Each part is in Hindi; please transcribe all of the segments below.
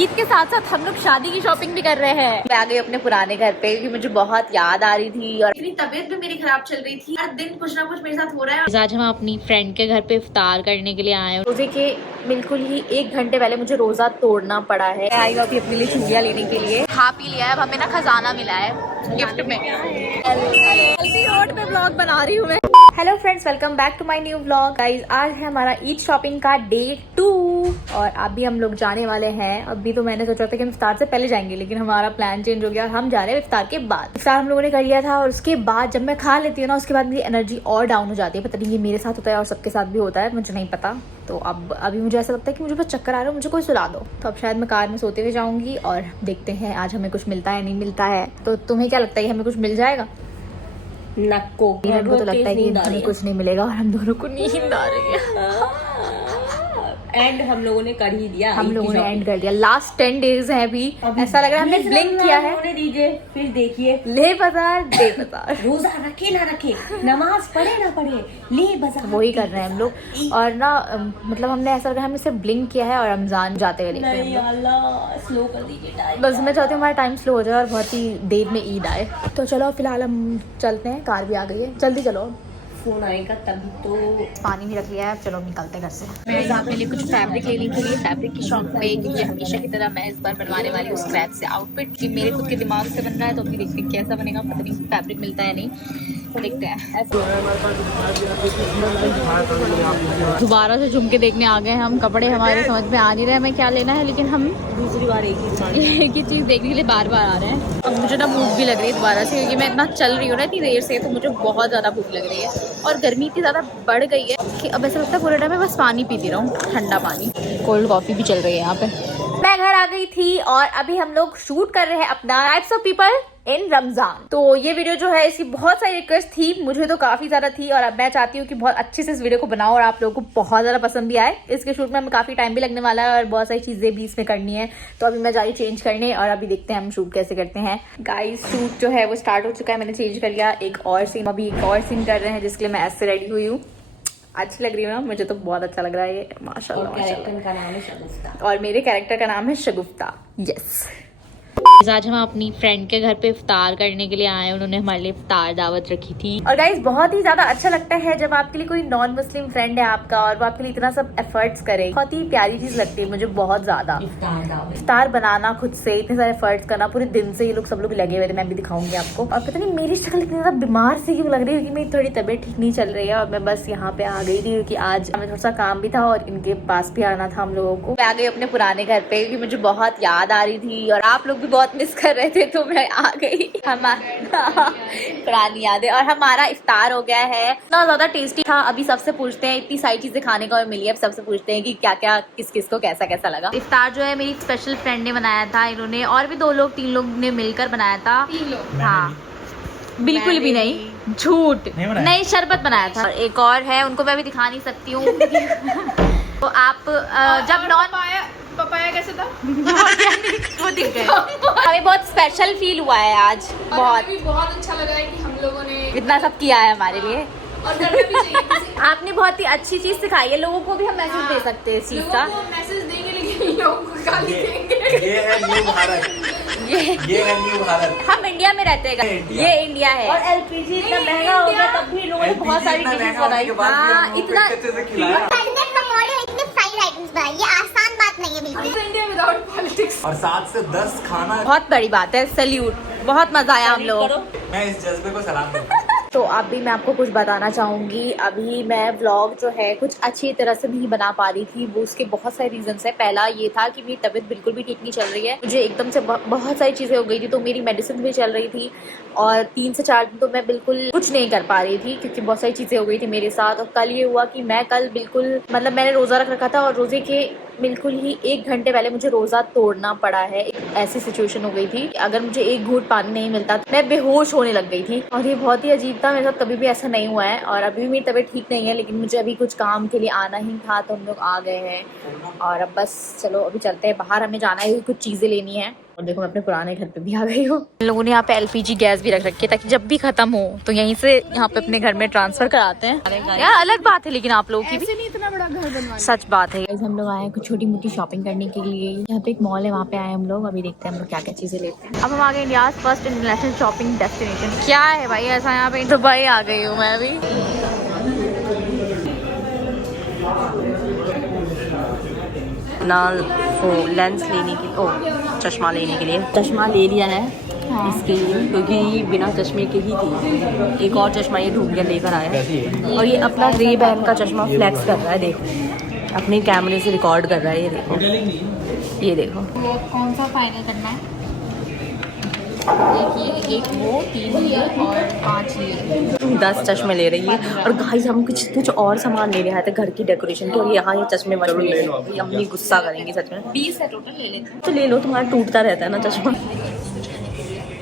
ईद के साथ साथ हम लोग शादी की शॉपिंग भी कर रहे हैं। मैं आ गई अपने पुराने घर पे क्योंकि मुझे बहुत याद आ रही थी और इतनी तबीयत भी मेरी खराब चल रही थी। हर दिन कुछ ना कुछ मेरे साथ हो रहा है। आज हम अपनी फ्रेंड के घर पे इफ्तार करने के लिए आए हैं। रोजे के बिल्कुल ही 1 घंटे पहले मुझे रोजा तोड़ना पड़ा है। मैं आई अभी अपने लिए चूड़ियाँ लेने के लिए। खा पी लिया है, अब हमें ना खजाना मिला है गिफ्ट में। हेल्दी रोड पे ब्लॉग बना रही हूँ मैं। Hello friends, welcome back to my new vlog. Guys, आज है हमारा ईद शॉपिंग का डे 2 और अभी हम लोग जाने वाले हैं। अभी तो मैंने सोचा था कि हम इफ्तार से पहले जाएंगे, लेकिन हमारा प्लान चेंज हो गया और हम जा रहे हैं इफ्तार के बाद। इफ्तार हम लोगों ने कर लिया था और उसके बाद जब मैं खा लेती हूँ ना, उसके बाद मेरी एनर्जी और डाउन हो जाती है। पता नहीं ये मेरे साथ होता है और सबके साथ भी होता है, मुझे नहीं पता। तो अब अभी मुझे ऐसा लगता है कि मुझे बस चक्कर आ रहा है, मुझे कोई सुला दो। तो अब शायद मैं कार में सोते हुए जाऊंगी और देखते हैं आज हमें कुछ मिलता है नहीं मिलता है। तो तुम्हें क्या लगता है हमें कुछ मिल जाएगा? नक्को मेरे को तो लगता है कि हमें कुछ नहीं मिलेगा और हम दोनों को नींद आ रही है। एंड हम लोगों ने कर ही दिया। हम लोगों ने एंड कर दिया। लास्ट 10 डेज है अभी ऐसा लग रहा है हमने ब्लिंक किया है। दीजिए फिर देखिए, ले बाजार दे बाजार, रोजा रखे ना रखे, नमाज पढ़े ना पढ़े, ले बाजार, वही कर रहे हैं हम लोग। और ना मतलब हमने ऐसा लगा हमने सिर्फ ब्लिंक किया है और रमजान जाते हुए देख रहे हैं। अल्लाह स्लो कर दीजिए टाइम। बस मैं चाहती हूँ हमारा टाइम स्लो हो जाए और बहुत ही देर में ईद आए। तो चलो फिलहाल हम चलते हैं, कार भी आ गई है, जल्दी चलो। फोन आएगा तभी तो। पानी भी रख लिया है, चलो निकलते हैं घर से। मेरे साथ के लिए कुछ फैब्रिक लेने के लिए फैब्रिक की शॉप पे, क्योंकि हमेशा की तरह मैं इस बार बनवाने वाली हूँ स्क्रैच से आउटफिट कि मेरे खुद के दिमाग से बन रहा है। तो अभी देखते हैं कैसा बनेगा, पता नहीं फैब्रिक मिलता है नहीं, तो देखते हैं। दोबारा से झुमके देखने आ गए हम। कपड़े हमारे समझ में आ नहीं रहे हमें क्या लेना है, लेकिन हम दूसरी बार एक ही चीज़ देखने के लिए बार बार आ रहे हैं। अब मुझे ना भूख भी लग रही है दोबारा से, क्योंकि मैं इतना चल रही हूँ ना इतनी देर से, तो मुझे बहुत ज़्यादा भूख लग रही है और गर्मी इतनी ज़्यादा बढ़ गई है कि अब ऐसा लगता है पूरे टाइम में बस पानी पीती रहूँ, ठंडा पानी। कोल्ड कॉफ़ी भी चल रही है यहाँ पे। मैं घर आ गई थी और अभी हम लोग शूट कर रहे हैं अपना types of people in Ramzan. तो ये वीडियो जो है इसकी बहुत सारी रिक्वेस्ट थी, मुझे तो काफी ज्यादा थी और अब मैं चाहती हूँ कि बहुत अच्छे से इस वीडियो को बनाओ और आप लोगों को बहुत ज्यादा पसंद भी आए। इसके शूट में हमें काफी टाइम भी लगने वाला है और बहुत सारी चीजें भी इसमें करनी है। तो अभी मैं जा रही चेंज करने और अभी देखते हैं हम शूट कैसे करते हैं। गाइस, शूट जो है वो स्टार्ट हो चुका है, मैंने चेंज कर लिया एक और सीन। अभी एक और सीन कर रहे हैं जिसके लिए मैं ऐसे रेडी हुई हूँ। अच्छी लग रही है ना? मुझे तो बहुत अच्छा लग रहा है ये, माशाल्लाह माशाल्लाह। का नाम है शगुफ्ता और मेरे कैरेक्टर का नाम है शगुफ्ता। यस। आज हम अपनी फ्रेंड के घर पे इफ्तार करने के लिए आए हैं। उन्होंने हमारे लिए इफ्तार दावत रखी थी। और गाइस, बहुत ही ज्यादा अच्छा लगता है जब आपके लिए कोई नॉन मुस्लिम फ्रेंड है आपका और वो आपके लिए इतना सब एफर्ट्स करे। बहुत ही प्यारी चीज लगती है मुझे, बहुत ज्यादा। इफ्तार बनाना खुद से, इतने सारे एफर्ट्स करना, पूरे दिन से ये लोग सब लोग लगे हुए थे। मैं भी दिखाऊंगी आपको। और पता नहीं मेरी शक्ल इतनी ज्यादा बीमार सी क्यों लग रही है, क्योंकि मेरी थोड़ी तबीयत ठीक नहीं चल रही है। और मैं बस यहाँ पे आ गई थी क्योंकि आज हमें थोड़ा सा काम भी था और इनके पास भी आना था हम लोगों को। मैं आ गई अपने पुराने घर पे क्योंकि मुझे बहुत याद आ रही थी और आप लोग भी बहुत मिस कर रहे थे, तो मैं आ गई। हमारा पुरानी यादें। और हमारा इफ्तार हो गया है, इतना ज्यादा टेस्टी था। अभी सबसे पूछते हैं, इतनी सारी चीजें खाने को मिली है, अब सबसे पूछते हैं कि क्या क्या किस किस को कैसा कैसा लगा। इफ्तार जो है मेरी स्पेशल फ्रेंड ने बनाया था, इन्होंने और भी 2 लोग 3 लोग ने मिलकर बनाया था। 3 लोग? हाँ, बिल्कुल भी नहीं, झूठ नहीं, शरबत बनाया था। और एक और है, उनको मैं भी दिखा नहीं सकती हूँ। तो आप जब नॉन पपाया कैसे था? वो दिख गए। हमें बहुत स्पेशल फील हुआ है आज, बहुत भी बहुत अच्छा लगा है कि हम लोगों ने इतना सब किया है हमारे लिए और करना भी चाहिए। आपने बहुत ही अच्छी चीज सिखाई है, लोगों को भी हम मैसेज दे सकते हैं इस चीज का। लोगों को मैसेज देंगे लेकिन लोगों को गाली देंगे। ये है न्यू भारत, ये है न्यू भारत। हम इंडिया में रहते हैं, ये इंडिया है। और एलपीजी इतना महंगा हो गया तब भी लोगों ने बहुत सारी डिशेस बनाई। हाँ, इतना ये आसान बात नहीं है बिल्कुल। India without politics. और 7 से 10 खाना। बहुत बड़ी बात है, सैल्यूट, बहुत मजा आया हम लोगों को। मैं इस जज्बे को सलाम दूंगा। तो अभी मैं आपको कुछ बताना चाहूँगी। अभी मैं व्लॉग जो है कुछ अच्छी तरह से नहीं बना पा रही थी, वो उसके बहुत सारे रीजंस है। पहला ये था कि मेरी तबीयत बिल्कुल भी ठीक नहीं चल रही है, मुझे एकदम से बहुत सारी चीज़ें हो गई थी, तो मेरी मेडिसिन भी चल रही थी और 3 से 4 दिन तो मैं बिल्कुल कुछ नहीं कर पा रही थी क्योंकि बहुत सारी चीज़ें हो गई थी मेरे साथ। और कल ये हुआ कि मैं कल बिल्कुल मतलब मैंने रोज़ा रख रखा था और रोज़े के बिल्कुल ही 1 घंटे पहले मुझे रोज़ा तोड़ना पड़ा है। ऐसी सिचुएशन हो गई थी, अगर मुझे 1 घूंट पानी नहीं मिलता तो मैं बेहोश होने लग गई थी और ये बहुत ही अजीब था। मेरे साथ कभी भी ऐसा नहीं हुआ है और अभी भी मेरी तबीयत ठीक नहीं है, लेकिन मुझे अभी कुछ काम के लिए आना ही था तो हम लोग आ गए हैं। और अब बस चलो अभी चलते हैं बाहर, हमें जाना है, कुछ चीज़ें लेनी है। और देखो मैं अपने पुराने घर पे भी आ गई हूँ। इन लोगों ने यहाँ पे LPG गैस भी रख रखी है ताकि जब भी खत्म हो तो यहीं से यहाँ पे अपने घर में ट्रांसफर कराते हैं। यार अलग बात है लेकिन आप लोगों की भी इतना बड़ा घर बनवा सच बात है। हम लोग आए हैं कुछ छोटी मोटी शॉपिंग करने के लिए। यहाँ पे एक मॉल है, वहाँ पे आए हम लोग। अभी देखते हैं हम लोग क्या क्या चीजें लेते हैं। अब हम आ गए India first international shopping destination. क्या है भाई ऐसा यहाँ पे? दुबई आ गई हूँ मैं अभी। लेंस लेने के चश्मा लेने के लिए चश्मा ले लिया है इसके लिए, क्योंकि बिना चश्मे के ही थी। एक और चश्मा ये ढूंढ कर लेकर आया है और ये अपना रे बैन का चश्मा फ्लैक्स कर रहा है। देखो अपने कैमरे से रिकॉर्ड कर रहा है। ये देखो कौन सा फाइनल करना है? एक ये, एक वो, 3 ये और 5 ये। 10 चश्मे ले रही है। और गाइस हम कुछ और सामान ले रहे थे घर की डेकोरेशन के, और यहाँ ये चश्मे वश्मे अम्मी गुस्सा करेंगी सच में। 20 है टोटल, ले लेते तो ले लो, तुम्हारा टूटता रहता है ना चश्मा।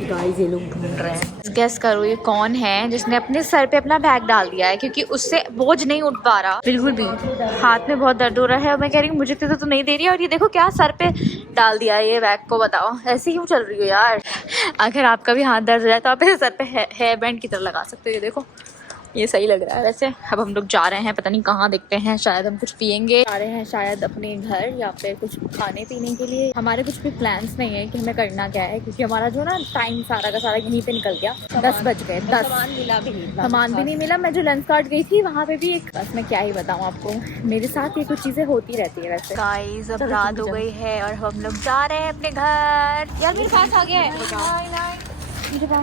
गाइस ये लोग ढूंढ रहे हैं। गेस करो ये कौन है जिसने अपने सर पे अपना बैग डाल दिया है, क्योंकि उससे बोझ नहीं उठ पा रहा बिल्कुल भी। हाथ में बहुत दर्द हो रहा है और मैं कह रही हूँ मुझे तो नहीं दे रही है। और ये देखो क्या सर पे डाल दिया है ये बैग को। बताओ ऐसे क्यों चल रही हो यार? अगर आपका भी हाथ दर्द हो जाए तो आप इसे सर पे हेयर बैंड की तरह लगा सकते हो। ये देखो ये सही लग रहा है वैसे। अब हम लोग जा रहे हैं, पता नहीं कहाँ, देखते हैं। शायद हम कुछ पियेंगे। जा रहे हैं शायद अपने घर या फिर कुछ खाने पीने के लिए। हमारे कुछ भी प्लान्स नहीं है कि हमें करना क्या है, क्योंकि हमारा जो ना टाइम सारा का सारा यहीं पे निकल गया। 10 बज गए। 10 सामान भी नहीं मिला। मैं जो लंच कार्ड गई थी वहाँ पे भी एक, बस मैं क्या ही बताऊँ आपको, मेरे साथ ये कुछ चीजें होती रहती है वैसे। गाइस अब रात हो गई है और हम लोग जा रहे हैं अपने घर। यार मेरे पास आ गया है। Hello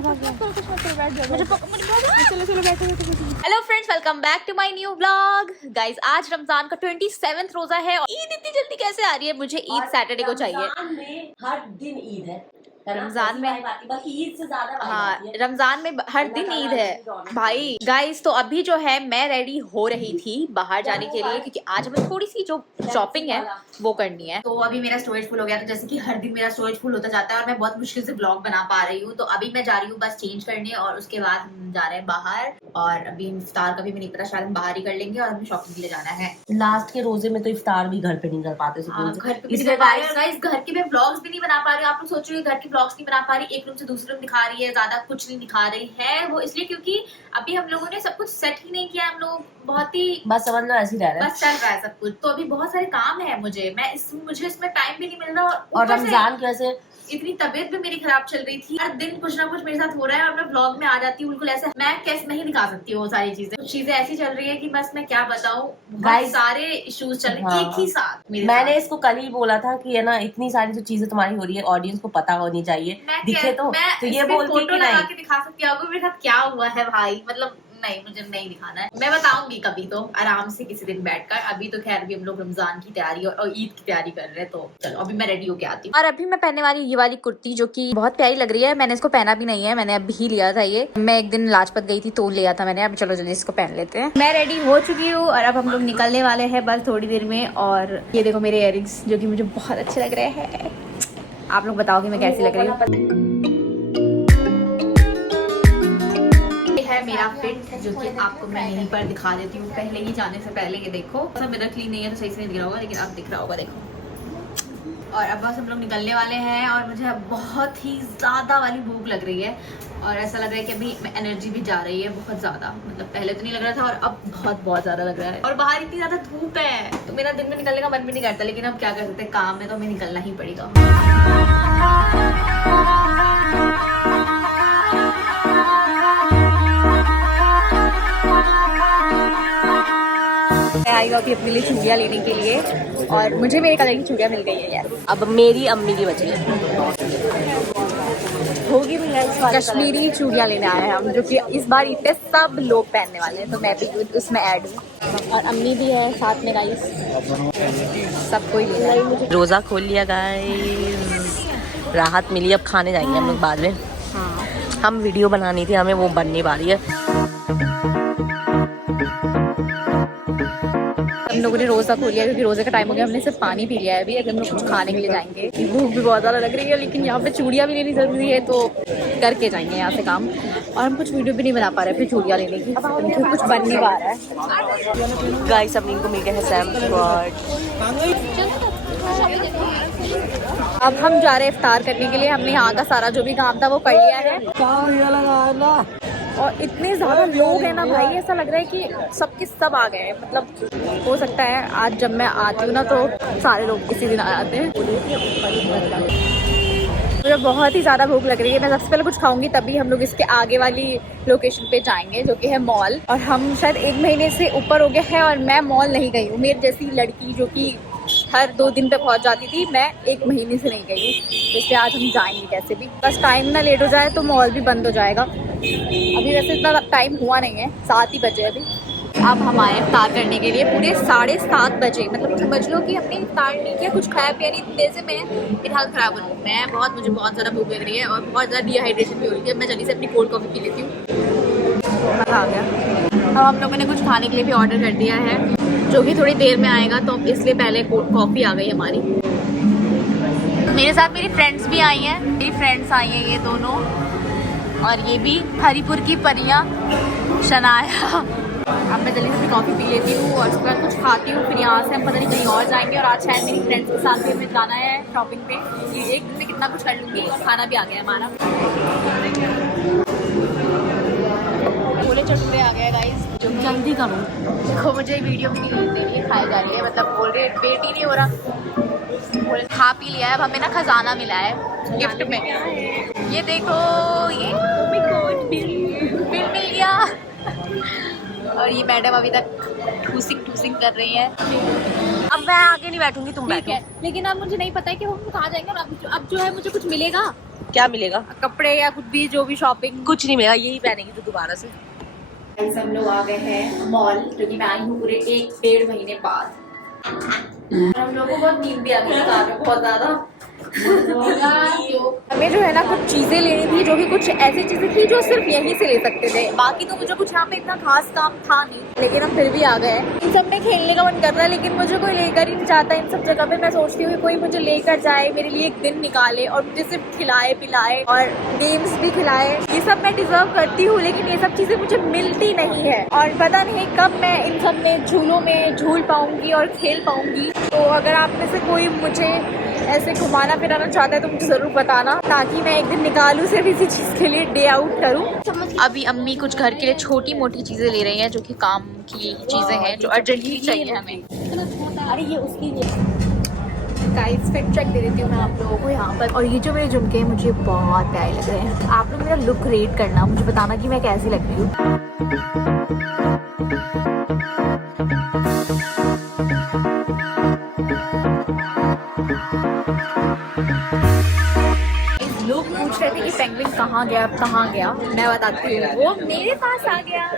friends, welcome back to my new vlog. Guys आज रमजान का 27वां रोजा है। ईद इतनी जल्दी कैसे आ रही है? मुझे ईद सैटरडे को चाहिए। हर दिन ईद है रमजान में, बल्कि ईद से ज्यादा हाँ रमजान में हर दिन ईद है भाई। गाइस तो अभी जो है मैं रेडी हो रही थी बाहर जाने के लिए, क्योंकि आज हमें थोड़ी सी जो शॉपिंग है वो करनी है। तो अभी मेरा स्टोरेज फुल हो गया, तो जैसे कि हर दिन मेरा स्टोरेज फुल होता जाता है और मैं बहुत मुश्किल से ब्लॉग बना पा रही हूँ। तो अभी मैं जा रही हूँ बस चेंज करने, और उसके बाद हम जा रहे हैं बाहर। और अभी इफ्तार का भी नहीं पता, शायद हम बाहर ही कर लेंगे और हमें शॉपिंग के लिए जाना है। लास्ट के रोजे में तो इफ्तार भी घर पे नहीं कर पाते घर पे इसलिए गाइस घर के मैं ब्लॉग्स भी नहीं बना पा रही हूँ। आप लोग सोच रहे हो घर के ब्लॉग्स नहीं बना पा रही, एक रूम से दूसरे रूम दिखा रही है, ज्यादा कुछ नहीं दिखा रही है। वो इसलिए क्योंकि अभी हम लोगों ने सब कुछ सेट ही नहीं किया। हम लोग बहुत ही बस समझ लो ऐसे ही रह रहे हैं, बस चल रहा है सब कुछ। तो अभी बहुत सारे काम है मुझे इसमें टाइम भी नहीं मिल रहा। और रमजान की वजह से इतनी तबीयत भी मेरी खराब चल रही थी। हर दिन कुछ ना कुछ मेरे साथ हो रहा है और मैं ब्लॉग में आ जाती हूँ बिल्कुल ऐसे। मैं कैसे नहीं दिखा सकती वो सारी चीजें। कुछ चीजें ऐसी चल रही है कि बस मैं क्या बताऊँ, बहुत सारे इश्यूज चल रहे हैं एक ही साथ मेरे मैंने साथ। इसको कल ही बोला था कि है ना, इतनी सारी जो चीजें तुम्हारी हो रही है ऑडियंस को पता होनी चाहिए। दिखे तो ये बोलती है कि लगा नहीं के दिखा सकती हूँ मेरे साथ क्या हुआ है भाई। मतलब नहीं, मुझे नहीं दिखाना है। मैं बताऊंगी कभी तो आराम से किसी दिन बैठकर। अभी तो खैर भी हम लोग रमजान की तैयारी और ईद की तैयारी कर रहे हैं। तो चलो अभी मैं रेडी होके आती हूँ। और अभी मैं पहनने वाली ये वाली कुर्ती जो कि बहुत प्यारी लग रही है। मैंने इसको पहना भी नहीं है, मैंने अभी ही लिया था ये। मैं एक दिन लाजपत गई थी तो लिया था मैंने। अब चलो जल्दी इसको पहन लेते हैं। मैं रेडी हो चुकी हूँ और अब हम लोग निकलने वाले हैं बस थोड़ी देर में। और ये देखो मेरे इयररिंग्स जो कि मुझे बहुत अच्छे लग रहे हैं। आप लोग बताओ कि मैं कैसी लग रही हूँ। है मेरा फिट जो कि आपको मैं यहीं पर दिखा देती हूँ पहले ही जाने से पहले। ये देखो सब मेरा क्लीन नहीं है तो सही से नहीं दिख रहा होगा, लेकिन अब दिख रहा होगा देखो। और अब बस हम लोग निकलने वाले हैं और मुझे अब बहुत ही ज़्यादा वाली भूख लग रही है। और ऐसा लग रहा है कि अभी एनर्जी भी जा रही है बहुत ज़्यादा। मतलब पहले तो नहीं लग रहा था और अब बहुत ज़्यादा लग रहा है। और बाहर इतनी ज़्यादा धूप है तो मेरा दिन में निकलने का मन भी नहीं करता, लेकिन अब क्या कर सकते हैं, काम में तो हमें निकलना ही पड़ेगा। मैं आई हुई अपने लिए चूड़ियाँ लेने के लिए और मुझे मेरे कलर की चूड़ियाँ मिल गई है यार। अब मेरी अम्मी की बची होगी भी है। कश्मीरी चूड़ियाँ लेने आए हैं हम, जो कि इस बार ईद पे सब लोग पहनने वाले हैं, तो मैं भी उसमें ऐड हूँ। और अम्मी भी है साथ में गाइस, सबको ही लेना है। रोजा खोल लिया गाइस, राहत मिली। अब खाने जाएंगे हम लोग बाद में। हाँ हम वीडियो बनानी थी, हमें वो बन नहीं पा रही है। हम लोगों ने रोज़ा खोल लिया क्योंकि रोज़े का टाइम हो गया। हमने सिर्फ पानी पी लिया है अभी। अभी हम लोग कुछ खाने के लिए जाएंगे। भूख भी बहुत ज़्यादा लग रही है, लेकिन यहाँ पे चूड़ियाँ भी लेनी ज़रूरी है तो करके जाएंगे यहाँ से काम। और हम कुछ वीडियो भी नहीं बना पा रहे फिर चूड़ियाँ लेने की, क्योंकि कुछ बन नहीं पा रहा है। गाइस अम्मी को मिल गया है सैम स्क्वाड। अब हम जा रहे हैं इफ्तार करने के लिए। हमने यहाँ का सारा जो भी काम था वो कर लिया है। और इतने ज़्यादा लोग हैं ना भाई, ऐसा लग रहा है कि सब के सब आ गए हैं। मतलब हो सकता है आज जब मैं आती हूँ ना तो सारे लोग इसी दिन आ जाते हैं। मुझे बहुत ही ज़्यादा भूख लग रही है। मैं सबसे पहले कुछ खाऊंगी, तभी हम लोग इसके आगे वाली लोकेशन पे जाएंगे जो कि है मॉल। और हम शायद 1 महीने से ऊपर हो गया है और मैं मॉल नहीं गई हूँ। मेरी जैसी लड़की जो कि हर 2 दिन पे पहुँच जाती थी, मैं 1 महीने से नहीं गई हूँ। तो इसलिए आज हम जाएंगे कैसे भी। बस टाइम ना लेट हो जाए तो मॉल भी बंद हो जाएगा। अभी वैसे इतना टाइम हुआ नहीं है, 7 ही बजे अभी। अब हम आए इफ्तार करने के लिए पूरे 7:30 बजे। मतलब समझ लो कि हमने इफ्तार नहीं किया, कुछ खाया पिया नहीं। इतने से मेरी हालत ख़राब हो रही है। मुझे बहुत ज़्यादा भूख लग रही है और बहुत ज़्यादा डिहाइड्रेशन भी हो रही है। मैं जल्दी से अपनी कोल्ड कॉफ़ी पी लेती हूँ। मज़ा आ गया। अब हम लोगों ने कुछ खाने के लिए भी ऑर्डर कर दिया है जो कि थोड़ी देर में आएगा, तो इसलिए पहले कॉफ़ी आ गई हमारी। मेरे साथ मेरी फ्रेंड्स भी आई हैं। मेरी फ्रेंड्स आई हैं ये दोनों, और ये भी हरीपुर की परियां शनाया। अब मैं जल्दी से कॉफ़ी पी लेती हूँ और उसके बाद कुछ खाती हूँ। फिर यहाँ से हम पता नहीं कहीं और जाएंगे। और आज शायद मेरी फ्रेंड्स के साथ भी हमें जाना है शॉपिंग पे। ये 1 दिन में कितना कुछ कर लूँगी। और खाना भी आ गया हमारा, छोले चटूरे आ गए गाइस। जल्दी करो। देखो मुझे वीडियो भी नहीं दे रही है, खाए जा रही है। मतलब बोल रही है वेट ही नहीं हो रहा। खा पी लिया है। अब हमें ना खजाना मिला है गिफ्ट में। ये देखो, ये बिल मिल गया। और ये मैडम अभी तक ठूसिंग कर रही है। अब मैं आगे नहीं बैठूंगी, तुम ठीक बैठो। है, लेकिन अब मुझे नहीं पता है कि हम कहाँ जाएंगे। और अब जो है मुझे कुछ मिलेगा, क्या मिलेगा? कपड़े या कुछ भी, जो भी शॉपिंग। कुछ नहीं मिलेगा, यही पहनेंगे तो दोबारा से। हम लोग आ गए हैं मॉल, जो कि मैं आई हूँ पूरे 1-1.5 महीने बाद। हम लोगों को बहुत नींद भी आ गई कार में, बहुत ज्यादा। हमें जो है ना कुछ चीजें लेनी थी, जो कि कुछ ऐसी चीजें थी जो सिर्फ यहीं से ले सकते थे। बाकी तो मुझे कुछ यहाँ पे इतना खास काम था नहीं, लेकिन हम फिर भी आ गए। इन सब में खेलने का मन कर रहा है, लेकिन मुझे कोई लेकर ही नहीं चाहता। इन सब जगह पे मैं सोचती हूँ कि कोई मुझे लेकर जाए, मेरे लिए एक दिन निकाले और मुझे सिर्फ खिलाए पिलाए और गेम्स भी खिलाए। ये सब मैं डिजर्व करती हूँ, लेकिन ये सब चीजें मुझे मिलती नहीं है। और पता नहीं कब मैं इन सब में झूलों में झूल पाऊंगी और खेल पाऊंगी। तो अगर आप में से कोई मुझे ऐसे घुमाना फिराना चाहता है तो मुझे ज़रूर बताना, ताकि मैं एक दिन निकालूं सिर्फ इसी चीज़ के लिए, डे आउट करूं। अभी अम्मी कुछ घर के लिए छोटी मोटी चीज़ें ले रही हैं, जो कि काम की चीज़ें हैं, जो अर्जेंटली चाहिए हमें। अरे ये उसकी गाइस फिट चेक दे देती हूँ मैं आप लोगों को यहाँ पर। और ये जो मेरे झुमके हैं मुझे बहुत प्यारे लग रहे हैं। आप लोग मेरा लुक रेट करना, मुझे बताना कि मैं कैसी लग रही हूँ। लोग पूछ रहे थे कि पेंगुइन कहाँ गया, मैं बताती हूँ, वो मेरे पास आ गया।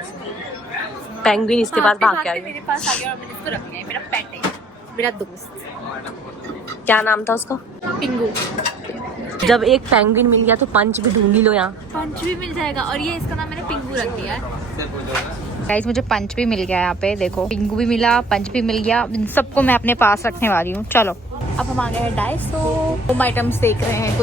पेंगुइन इसके पास भाग के आ मेरे पास आ गया और मैंने इसको रख लिया। मेरा पेट है, मेरा दोस्त। क्या नाम था उसका? पिंगू। जब एक पेंगुइन मिल गया तो पंच भी ढूंढ ही लो यहाँ। पंच भी मिल जाएगा, और ये इसका नाम मैंने पिंगू रख दिया है। गाइस मुझे पंच भी मिल गया यहाँ पे, देखो पिंगू भी मिला, पंच भी मिल गया। इन सबको मैं अपने पास रखने वाली हूँ। चलो अब हम आ गए हैं डाइसो। होम आइटम्स देख रहे हैं,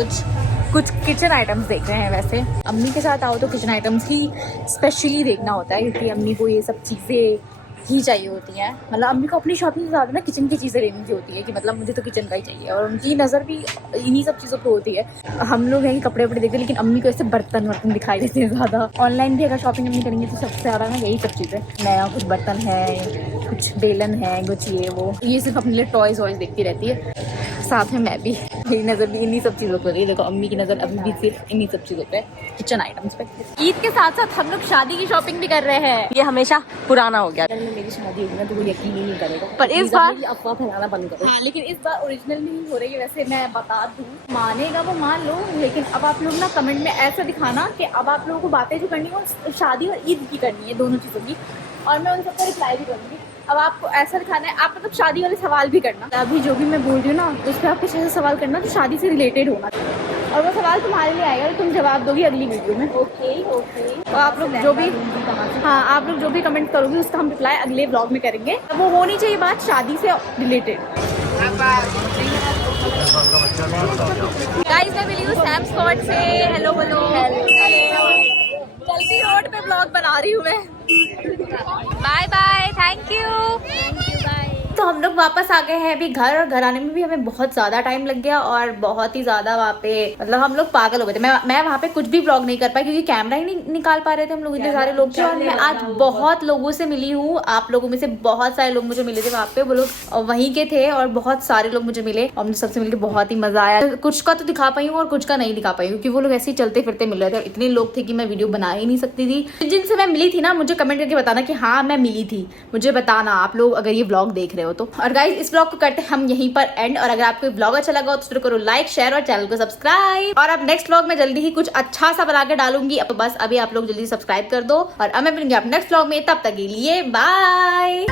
कुछ किचन आइटम्स देख रहे हैं। वैसे अम्मी के साथ आओ तो किचन आइटम्स ही स्पेशली देखना होता है, क्योंकि अम्मी को ये सब चीज़ें ही चाहिए होती हैं। मतलब अम्मी को अपनी शॉपिंग से ज़्यादा ना किचन की चीज़ें लेनी होती है, कि मतलब मुझे तो किचन का ही चाहिए, और उनकी नज़र भी इन्हीं सब चीज़ों पर होती है। हम लोग हैं कि कपड़े वपड़े देखते हैं, लेकिन अम्मी को ऐसे बर्तन दिखाई देते हैं ज़्यादा। ऑनलाइन भी अगर शॉपिंग अम्मी करेंगे तो सबसे ज़्यादा ना यही सब चीज़ें, नया कुछ बर्तन है, कुछ बेलन है, कुछ ये सिर्फ अपने लिए टॉयज वॉयज देखती रहती है। साथ में मैं भी, मेरी नज़र भी इन्हीं सब चीज़ों पर है। देखो अम्मी की नज़र अभी भी सिर्फ इन्हीं सब चीज़ों पे, किचन आइटम्स पे। ईद के साथ साथ हम लोग शादी की शॉपिंग भी कर रहे हैं। ये हमेशा पुराना हो गया। मेरी शादी होगी ना तो वो यकीन ही नहीं करेगा, पर इस बार अफवाह फैलाना बंद करो। हाँ, लेकिन इस बार ओरिजिनल नहीं हो रही है। वैसे मैं बता दूँ, मानेगा वो मान लो, लेकिन अब आप लोग ना कमेंट में ऐसा दिखाना कि अब आप लोगों को बातें जो करनी है शादी और ईद की करनी है, दोनों चीज़ों की, और मैं उन सबका रिप्लाई भी करूँगी। अब आपको ऐसा दिखाना है, आप मतलब शादी वाले सवाल भी करना। अभी जो भी मैं बोल रही हूँ ना, उस पर आप कुछ ऐसा सवाल करना जो शादी से रिलेटेड होना, और वो सवाल तुम्हारे लिए आएगा और तुम जवाब दोगी अगली वीडियो में। ओके। तो आप लोग जो भी, हाँ, आप लोग जो भी कमेंट करोगे उसका हम रिप्लाई अगले व्लॉग में करेंगे। वो होनी चाहिए बात शादी से रिलेटेड। गाइस मैं मिली हूँ सैम स्पॉट से। हेलो जल्दी रोड पे ब्लॉग बना रही हूँ मैं। Bye bye, thank you bye. तो हम लोग वापस आ गए हैं अभी घर, और घर आने में भी हमें बहुत ज्यादा टाइम लग गया और बहुत ही ज्यादा वहाँ पे मतलब हम लोग पागल हो गए थे। मैं वहाँ पे कुछ भी ब्लॉग नहीं कर पाई क्योंकि कैमरा ही नहीं निकाल पा रहे थे हम लोग, इतने सारे लोग थे। और मैं आज बहुत लोगों से मिली हूँ, आप लोगों में से बहुत सारे लोग मुझे मिले थे वहाँ पे, वो लोग वहीं के थे और बहुत सारे लोग मुझे मिले और मुझे सबसे मिलकर बहुत ही मजा आया। कुछ का तो दिखा पाई हूँ और कुछ का नहीं दिखा पाई हूँ क्योंकि वो लोग ऐसे ही चलते फिरते मिल रहे थे और इतने लोग थे कि मैं वीडियो बना ही नहीं सकती थी। जिनसे मैं मिली थी ना, मुझे कमेंट करके बताना कि हाँ मैं मिली थी, मुझे बताना आप लोग अगर ये व्लॉग देख रहे हो तो। और गाइस इस व्लॉग को करते हैं हम यहीं पर एंड, और अगर आपको व्लॉग अच्छा लगा हो तो करो लाइक शेयर और चैनल को सब्सक्राइब। और अब नेक्स्ट व्लॉग में जल्दी ही कुछ अच्छा सा बना के डालूंगी, अब बस अभी आप लोग जल्दी सब्सक्राइब कर दो और अब मैं मिलूंगी आप नेक्स्ट व्लॉग में, तब तक के लिए बाय।